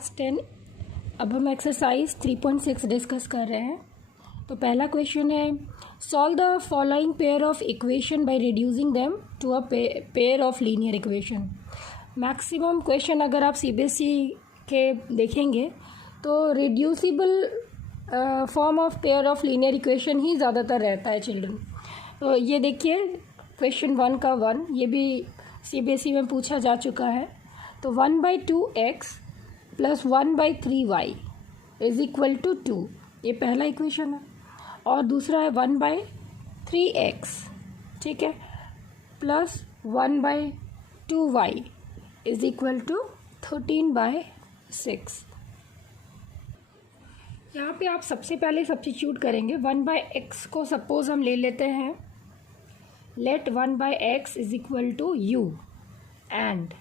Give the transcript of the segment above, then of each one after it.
Class 10। अब हम exercise 3.6 discuss कर रहे हैं। तो पहला क्वेश्चन है, solve the following pair of equation by reducing them to a pair of linear equation. Maximum question अगर आप सीबीएसई के देखेंगे तो reducible form of pair of linear equation ही ज़्यादातर रहता है चिल्ड्रन। तो ये देखिए क्वेश्चन 1 का 1, ये भी सीबीएसई में पूछा जा चुका है। तो 1/2x plus 1/3y is equal to 2, ये पहला इक्वेशन है। और दूसरा है 1/3x, ठीक है, plus 1/2y is equal to 13/6। यहाँ पे आप सबसे पहले सब्स्टिट्यूट करेंगे। 1/x को सपोज हम ले लेते हैं, let 1/x is equal to u and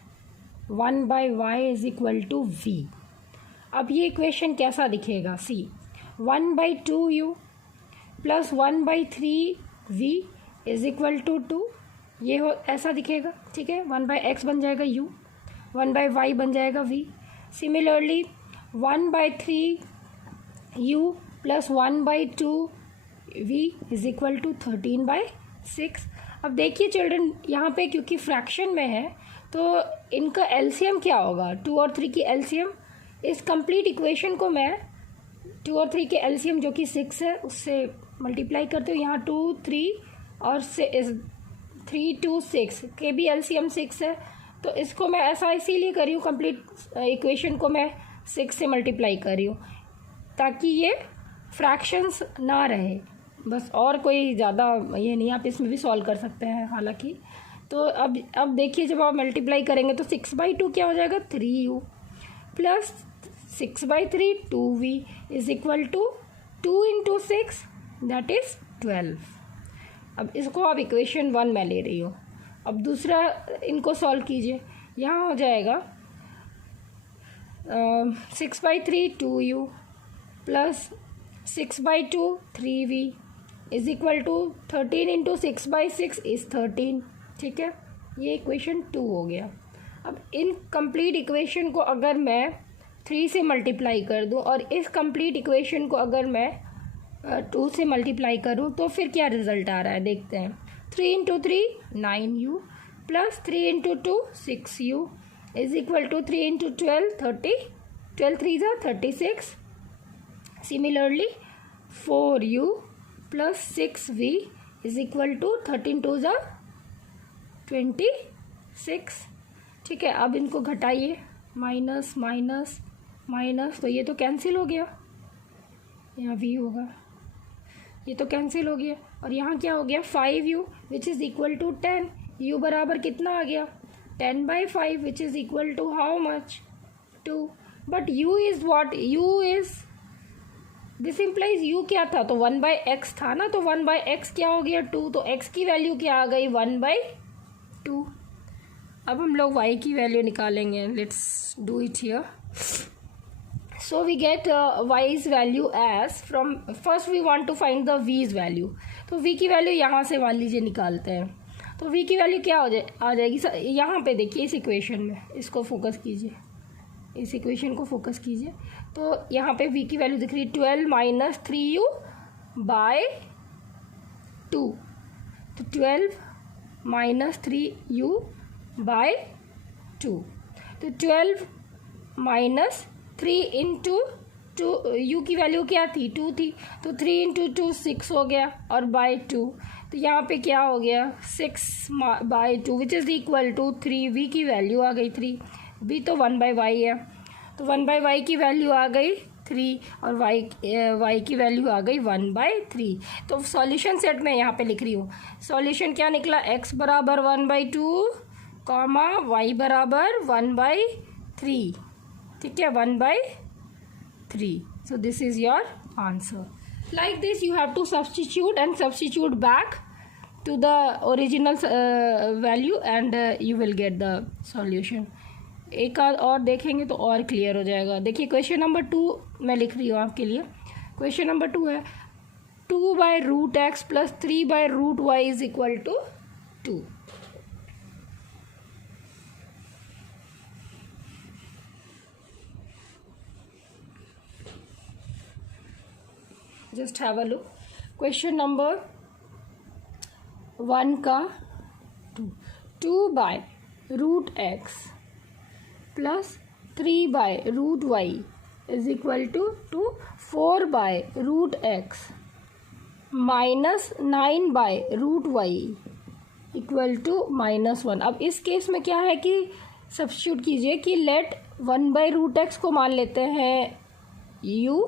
1/y is equal to v। अब ये इक्वेशन कैसा दिखेगा? See 1/2u plus 1/3v is equal to 2, ये हो ऐसा दिखेगा, ठीक है। 1/x बन जाएगा u, 1/y बन जाएगा v। Similarly 1/3u plus 1/2v is equal to 13/6। अब देखिए चिल्ड्रन, यहाँ पे क्योंकि फ्रैक्शन में है तो इनका एलसीएम क्या होगा? 2 और 3 की एलसीएम। इस कंप्लीट इक्वेशन को मैं 2 और 3 के एलसीएम जो कि 6 है उससे मल्टीप्लाई करते हूँ। यहाँ 2, 3 और 3, 2, 6 के भी एलसीएम 6 है। तो इसको मैं ऐसा इसीलिए कर रही हूँ, कंप्लीट इक्वेशन को मैं 6 से मल्टीप्लाई कर रही हूँ ताकि ये फ्रैक्शंस ना रहे, बस। और कोई ज़्यादा ये नहीं, आप इसमें भी सॉल्व कर सकते हैं हालांकि। तो अब देखिए, जब आप मल्टीप्लाई करेंगे तो 6/2 क्या हो जाएगा? 3u plus 6/3 2v is equal to 2 into 6 that is 12। अब इसको आप इक्वेशन 1 में ले रही हो। अब दूसरा इनको सॉल्व कीजिए। यहाँ हो जाएगा 6/3 2u plus 6/2 3v is equal to 13 into 6/6 is 13, ठीक है। ये इक्वेशन 2 हो गया। अब इन कंप्लीट इक्वेशन को अगर मैं 3 से मल्टीप्लाई कर दूं और इस कंप्लीट इक्वेशन को अगर मैं 2 से मल्टीप्लाई करूं तो फिर क्या रिजल्ट आ रहा है देखते हैं। 3 into 3 9u plus 3 into 2 6u is equal to 3 into 12 30, 12 3 36। Similarly 4u plus 6v is equal to 13 2 26, ठीक है। अब इनको घटाइए, माइनस माइनस माइनस, तो ये तो कैंसिल हो गया, यहाँ v होगा, ये तो कैंसिल हो गया। और यहाँ क्या हो गया? 5u which is equal to 10। u बराबर कितना आ गया? 10/5 which is equal to how much? 2। But u is what? u is, this implies u क्या था? तो 1/x था ना, तो 1/x क्या हो गया? 2। तो x की वैल्यू क्या आ गई? 1/2। अब हम लोग y की वैल्यू निकालेंगे। Let's do it here. So we get y's value as from, first we want to find the v's value. तो v की वैल्यू यहाँ से मान लीजिए निकालते हैं। तो v की वैल्यू क्या आ जाएगी? यहाँ पे देखिए इस इक्वेशन में, इसको फोकस कीजिए, इस इक्वेशन को फोकस कीजिए। तो यहाँ पे v की वैल्यू दिख रही है 12 माइनस 3u बाय 2। तो 12 माइनस 3u बाय 2, तो 12 माइनस 3 इंटू 2, u की वैल्यू क्या थी? 2 थी, तो 3 इंटू 2 6 हो गया और बाय 2। तो यहाँ पे क्या हो गया? 6/2 which is equal to 3। v की वैल्यू आ गई 3, v तो 1/y है, तो 1/y की वैल्यू आ गई 3 और y की वैल्यू आ गई 1/3। तो सॉल्यूशन सेट में यहाँ पे लिख रही हूँ। सॉल्यूशन क्या निकला? x बराबर 1/2 कॉमा y बराबर 1/3, ठीक है, 1/3। So this is your answer. Like this you have to substitute and substitute back to the original value and you will get the solution. एक और देखेंगे तो और क्लियर हो जाएगा। देखिए क्वेश्चन नंबर 2 मैं लिख रही हूँ आपके लिए। क्वेश्चन नंबर 2 है 2/√x plus 3/√y is equal to 2। Just have a look. Question number 1 का 2/√x plus 3/√y is equal to 4/√x minus 9/√y equal to -1। अब इस केस में क्या है कि सब्स्टिट्यूट कीजिए कि लेट 1/√x को मान लेते हैं u,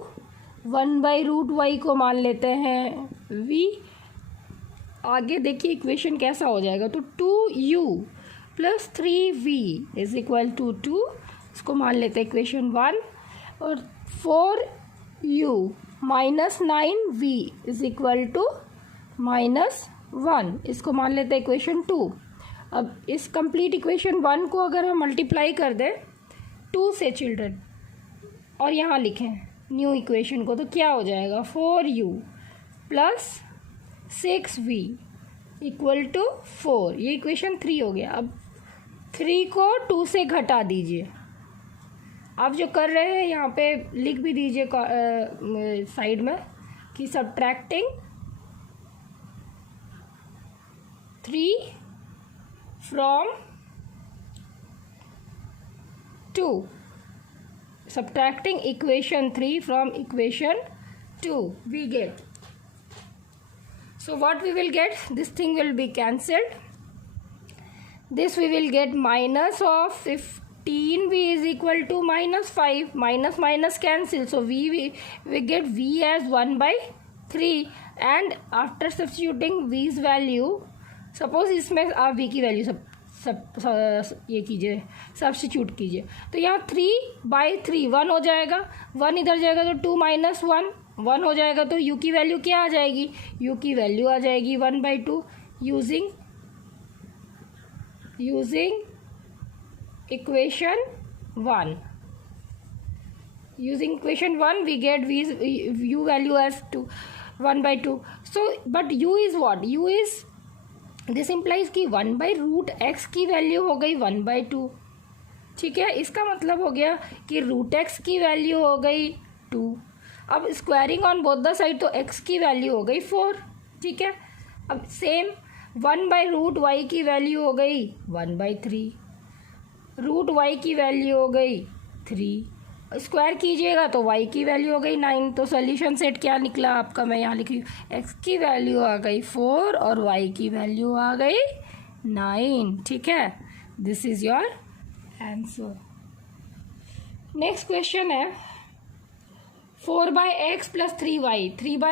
1/√y को मान लेते हैं v। आगे देखिए इक्वेशन कैसा हो जाएगा, तो 2u plus 3v is equal to 2, इसको मान लेते हैं इक्वेशन 1, और 4u minus 9v is equal to -1, इसको मान लेते हैं इक्वेशन 2। अब इस कंप्लीट इक्वेशन 1 को अगर हम मल्टीप्लाई कर दें 2 से चिल्ड्रन और यहाँ लिखें न्यू इक्वेशन को, तो क्या हो जाएगा 4u plus 6v equal to 4, ये इक्वेशन 3 हो गया। अब 3 को 2 से घटा दीजिए। आप जो कर रहे हैं यहाँ पे लिख भी दीजिए साइड में कि subtracting 3 from 2, subtracting equation 3 from equation 2 we get, so what we will get, this thing will be cancelled, this we will get minus of 15v is equal to -5, minus minus cancel, so we get v as 1/3, and after substituting v's value, suppose इसमें आप v की value ये कीजिए, substitute कीजिए, तो यहाँ 3/3 1 हो जाएगा, 1 इधर जाएगा तो 2 माइनस 1 हो जाएगा, तो u की वैल्यू क्या आ जाएगी, u की वैल्यू आ जाएगी 1/2। Using equation 1, using equation 1 we get u value as 1/2, so but u is what, u is this implies कि 1/√x की वैल्यू हो गई 1/2, ठीक है। इसका मतलब हो गया कि √x की वैल्यू हो गई 2। अब squaring on both the side, तो x की वैल्यू हो गई 4, ठीक है। अब सेम 1/√y की वैल्यू हो गई 1/3, √y की वैल्यू हो गई 3, स्क्वायर कीजिएगा तो y की वैल्यू हो गई 9। तो सॉल्यूशन सेट क्या निकला आपका, मैं यहाँ लिख रही हूँ, x की वैल्यू आ गई 4 और y की वैल्यू आ गई 9, ठीक है। This is your answer. Next question है 4/x plus 3y, 3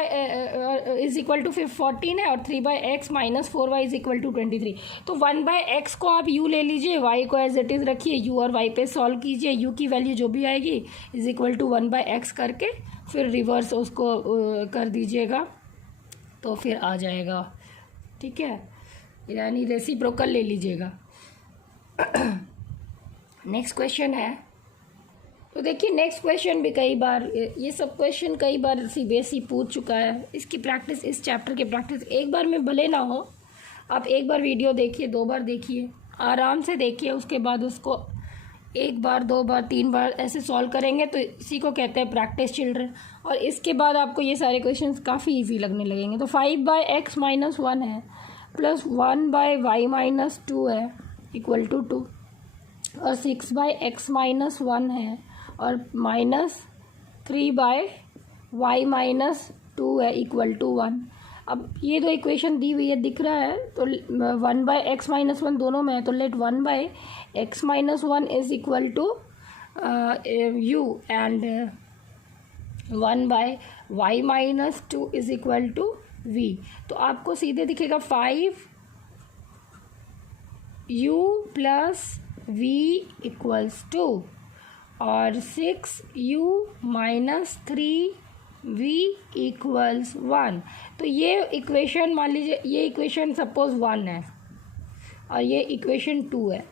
is equal to 14 है, और 3/x minus 4y is equal to 23। तो 1/x को आप u ले लीजिए, y को एज इट इज़ रखिए, u और y पे सॉल्व कीजिए, u की वैल्यू जो भी आएगी इज इक्वल टू 1/x करके फिर रिवर्स उसको कर दीजिएगा, तो फिर आ जाएगा, ठीक है, यानी रेसिप्रोकल ले लीजिएगा। नेक्स्ट क्वेश्चन है, तो देखिए नेक्स्ट क्वेश्चन भी कई बार, ये सब क्वेश्चन कई बार CBSE पूछ चुका है। इसकी प्रैक्टिस, इस चैप्टर की प्रैक्टिस एक बार में भले ना हो, आप एक बार वीडियो देखिए, 2 बार देखिए, आराम से देखिए, उसके बाद उसको 1 बार 2 बार 3 बार ऐसे सॉल्व करेंगे, तो इसी को कहते हैं प्रैक्टिस चिल्ड्रन। और इसके बाद आपको ये सारे क्वेश्चन काफ़ी ईजी लगने लगेंगे। तो 5/x माइनस 1 है प्लस 1/y माइनस 2 है इक्वल टू 2, और 6/x माइनस 1 है और माइनस 3/y माइनस 2 है इक्वल टू 1। अब ये दो इक्वेशन दी हुई है, दिख रहा है, तो 1/x माइनस 1 दोनों में है, तो let 1/x minus 1 is equal to u and 1/y minus 2 is equal to v। तो आपको सीधे दिखेगा 5u प्लस v इक्वल्स 2 और 6u माइनस 3v इक्वल्स 1। तो ये इक्वेशन मान लीजिए, ये इक्वेशन सपोज 1 है और ये इक्वेशन 2 है।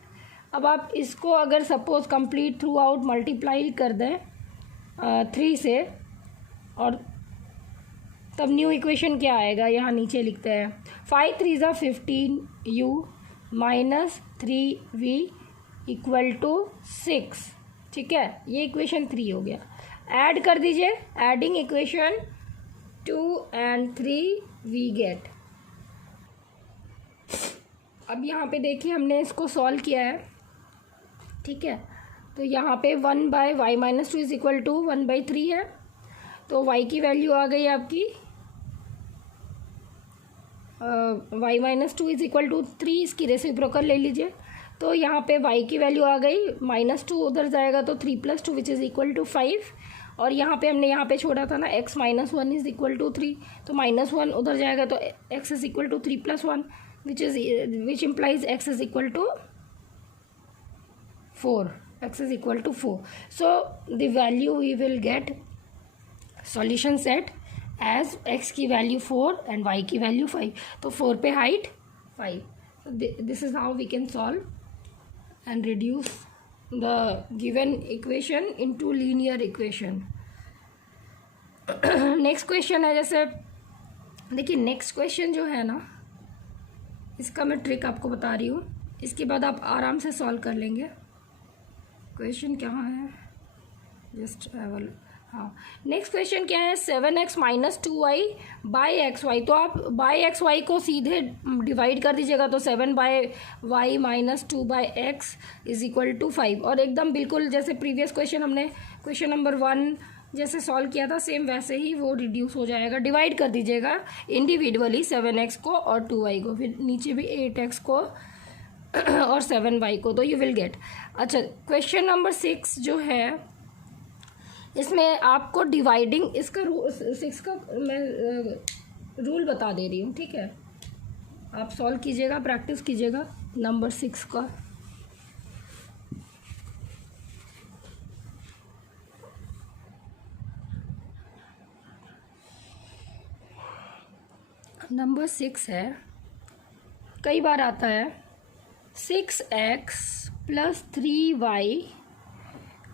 अब आप इसको अगर suppose complete through out multiply कर दें 3 से, और तब न्यू इक्वेशन क्या आएगा, यहाँ नीचे लिखते हैं 5 3 ज़ा 15u minus 3v equal to 6, ठीक है। ये इक्वेशन 3 हो गया। ऐड कर दीजिए, adding equation 2 and 3 we get. अब यहाँ पे देखिए हमने इसको सॉल्व किया है, ठीक है। तो यहाँ पे 1/y-2 इज इक्वल टू 1/3 है, तो y की वैल्यू आ गई आपकी y-2 इज इक्वल टू 3, इसकी रेसिप्रोकल ले लीजिए। तो यहाँ पे y की वैल्यू आ गई -2, उधर जाएगा तो 3 + 2 विच इज़ इक्वल टू 5। और यहाँ पे हमने यहाँ पे छोड़ा था ना x - 1 इज इक्वल टू 3, तो -1 उधर जाएगा तो x is equal to 3 + 1 which implies x is equal to 4, x is equal to 4। So the value we will get solution set as x की वैल्यू 4 एंड y की value 5। तो 4 पे हाइट 5। This is how we can solve and reduce the given equation into linear equation। Next question है, जैसे देखिए next question जो है ना, इसका मैं ट्रिक आपको बता रही हूँ, इसके बाद आप आराम से सॉल्व कर लेंगे। क्वेश्चन क्या है, जस्ट हाँ, नेक्स्ट क्वेश्चन क्या है, 7x - 2y / xy। तो आप बाय xy को सीधे डिवाइड कर दीजिएगा, तो 7/y - 2/x is equal to 5। और एकदम बिल्कुल जैसे प्रीवियस क्वेश्चन हमने क्वेश्चन नंबर 1 जैसे सॉल्व किया था, सेम वैसे ही वो रिड्यूस हो जाएगा। डिवाइड कर दीजिएगा इंडिविजुअली 7x को और 2y को, फिर नीचे भी 8x को और 7y को, तो यू विल गेट। अच्छा, क्वेश्चन नंबर 6 जो है, इसमें आपको डिवाइडिंग इसका 6 का मैं रूल बता दे रही हूँ, ठीक है। आप सॉल्व कीजिएगा, प्रैक्टिस कीजिएगा नंबर 6 का। नंबर 6 है, कई बार आता है 6x + 3y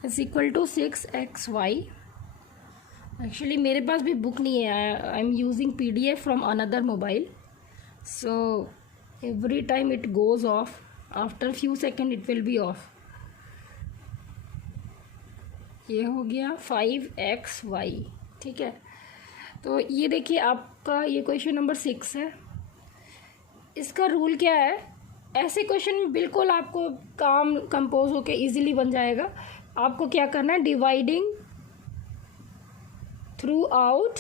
is equal to 6xy। Actually मेरे पास भी बुक नहीं है, I am using PDF from another mobile, so every time it goes of, after few second it will be of. ये हो गया 5xy, ठीक है। तो ये देखिए आपका ये क्वेश्चन नंबर 6 है। इसका रूल क्या है, ऐसे क्वेश्चन में बिल्कुल आपको काम कंपोज होके इजीली बन जाएगा। आपको क्या करना है, डिवाइडिंग थ्रू आउट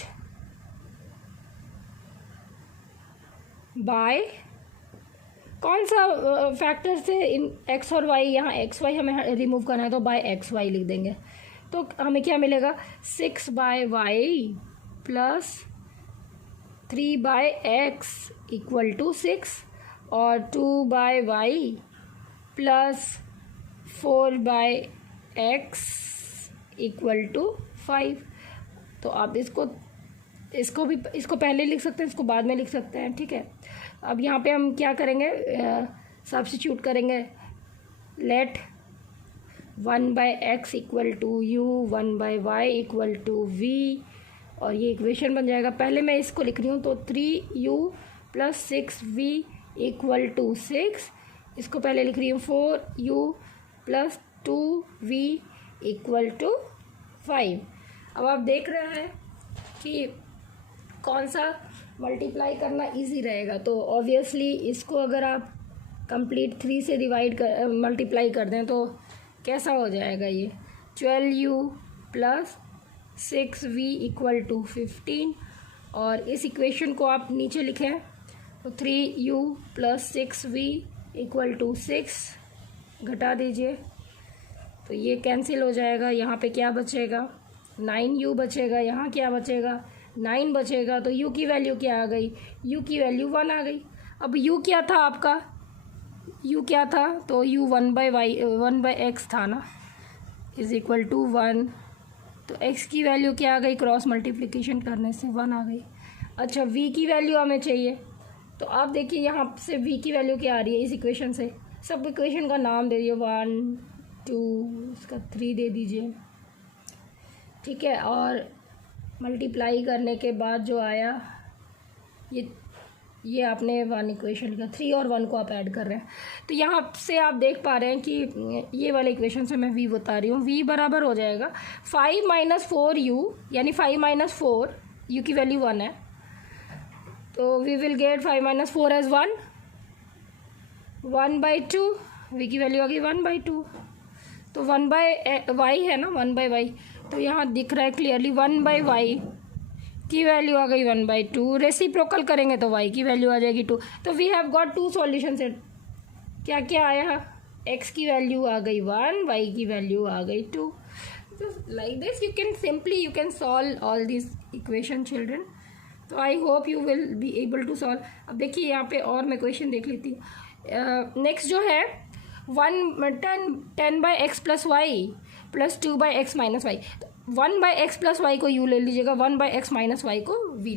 बाय कौन सा फैक्टर से इन x और y, यहाँ xy हमें रिमूव करना है तो बाय xy लिख देंगे। तो हमें क्या मिलेगा, 6/y + 3/x इक्वल टू 6 और 2/y + 4/x इक्वल टू 5। तो आप इसको पहले लिख सकते हैं, इसको बाद में लिख सकते हैं, ठीक है। अब यहाँ पे हम क्या करेंगे, सब्स्टिट्यूट करेंगे। Let 1/x equal to u, 1/y equal to v, और ये इक्वेशन बन जाएगा। पहले मैं इसको लिख रही हूँ, तो 3u + 6v इक्वल टू 6। इसको पहले लिख रही हूँ 4u + 2v इक्वल टू 5। अब आप देख रहे हैं कि कौन सा मल्टीप्लाई करना इजी रहेगा। तो ऑब्वियसली इसको अगर आप कंप्लीट 3 से डिवाइड कर मल्टीप्लाई कर दें तो कैसा हो जाएगा, ये 12u + 6v इक्वल टू 15। और इस इक्वेशन को आप नीचे लिखें तो 3u + 6v इक्वल टू 6, घटा दीजिए तो ये कैंसिल हो जाएगा। यहाँ पे क्या बचेगा, 9u बचेगा। यहाँ क्या बचेगा, 9 बचेगा। तो u की वैल्यू क्या आ गई, u की वैल्यू 1 आ गई। अब u क्या था आपका, u क्या था, तो u 1/x था ना, इज इक्वल टू 1। तो x की वैल्यू क्या आ गई, क्रॉस मल्टीप्लिकेशन करने से 1 आ गई। अच्छा, v की वैल्यू हमें चाहिए, तो आप देखिए यहाँ से v की वैल्यू क्या आ रही है इस इक्वेशन से। सब इक्वेशन का नाम दे दिए, 1 2 इसका 3 दे दीजिए, ठीक है। और मल्टीप्लाई करने के बाद जो आया ये आपने 1 इक्वेशन लिखा, 3 और 1 को आप ऐड कर रहे हैं। तो यहाँ से आप देख पा रहे हैं कि ये वाले इक्वेशन से मैं v बता रही हूँ। v बराबर हो जाएगा 5 - 4u, यानी 5 - 4 यू की वैल्यू 1 है, तो we will get 5 minus 4 as 1, 1/2, v की वैल्यू आ गई 1/2, तो 1/y है ना, 1/y, तो यहाँ दिख रहा है क्लियरली 1/y की वैल्यू आ गई 1/2, रेसिप्रोकल करेंगे तो y की वैल्यू आ जाएगी 2। तो we have got 2 solution set. क्या क्या आया, x की वैल्यू आ गई 1, y की वैल्यू आ गई 2। तो like this you can solve all this equation children. तो I hope you will be able to solve. अब देखिए यहाँ पे और मैं क्वेश्चन देख लेती हूँ। नेक्स्ट जो है 10/x + y + 2/x - y। 1/x + y को u ले लीजिएगा, 1/x - y को v।